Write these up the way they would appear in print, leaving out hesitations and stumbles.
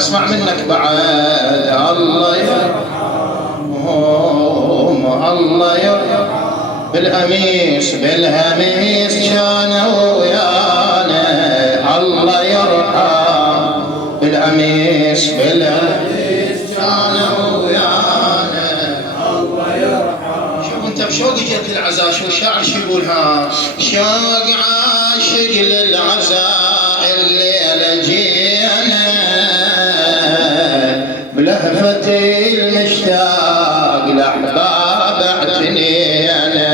اسمع منك بعد. الله يرحمهم الله يرحمهم بالهميس كانوا ويانا. الله يرحم بالهميس كانوا ويانا. الله يرحم. شوف انت بشوق جيت العزاء، شو الشاعر شو يقولها؟ شوق عاشق للعزاء الليله جينا بلهفتي المشتاق لاحباب اعتنينا.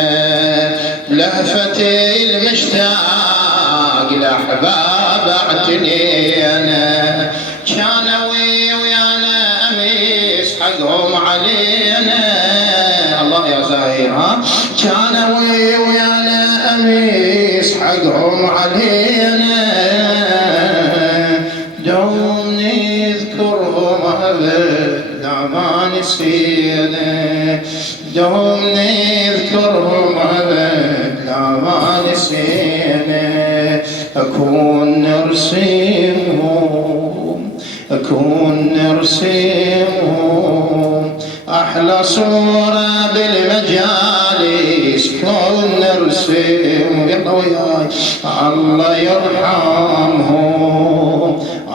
بلهفتي المشتاق لاحباب اعتنينا. كانوا ويانا اميس حقهم علينا. الله يا زاهر ها. كانوا ويانا اميس حقهم علينا. دوم نذكرهم ابدا ما نسينا. دوم نذكرهم ابدا ما نسينا. اكون نرسمهم احلى صوره بالمجالس. كون نرسمهم يلا وياي. الله يرحمهم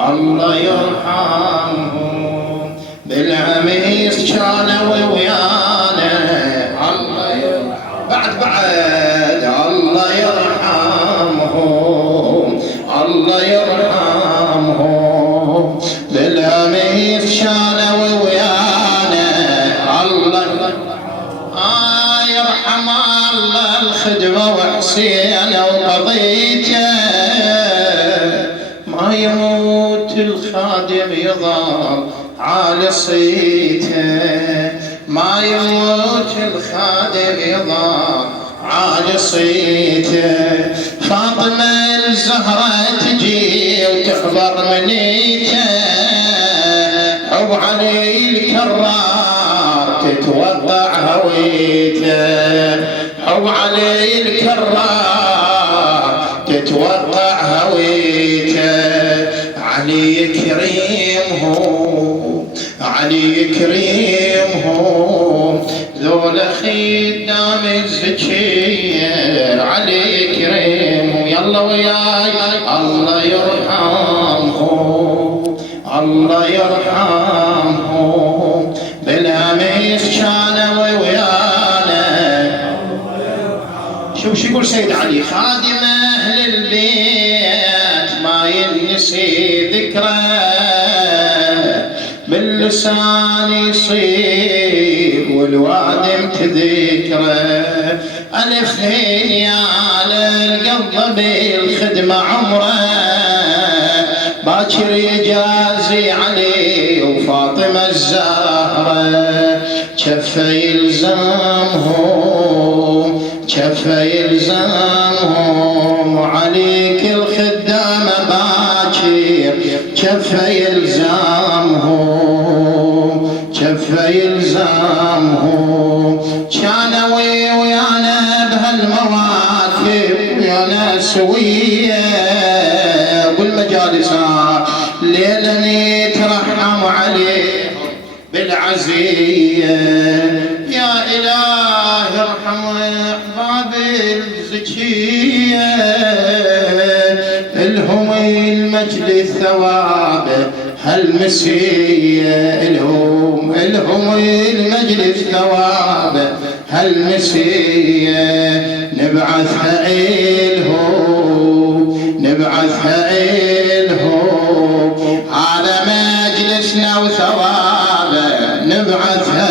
الله يرحمهم بالعميس كانوا ويانا. الله يرحمهم بعد الله يرحمهم الله يرحمهم بالعميس كانوا ويانا. الله يرحم الله الخدمه وحسين وقضيته. ما يموت الخادم يظل على صيته. ما يموت الخادم يظل على صيته. فاطمة الزهرة تجي وتحضر منيته. وعلي الكرار تتوقع هويته. وعلي الكرار تتوقع هويته. علي كريمهم ذولا خدام الزكية. علي كريمهم يلا وياي. الله يرحمهم الله يرحمهم بالهميس كانوا ويانا. شوف شو يقول سيد علي. خادم اهل البيت ما ينسي ذكره. باللسان يصيب والوادم تذكره. ألفين يا للقلب بالخدمة عمره. باكر يجازي علي وفاطمة الزهرة. كفه يلزمهم عليك الخدام باكر. كفه يلزمهم كانوا ويانا بهالمواكب ويانا سويه والمجالس. ليله نترحم عليهم بالعزيه. يا اله ارحم احباب الزكيه. الهم المجد الثواب هالمسيه. الهم المجد الثواب هالمسيه. نبعثها إلهم هذا مجلسنا وثوابه. نبعثها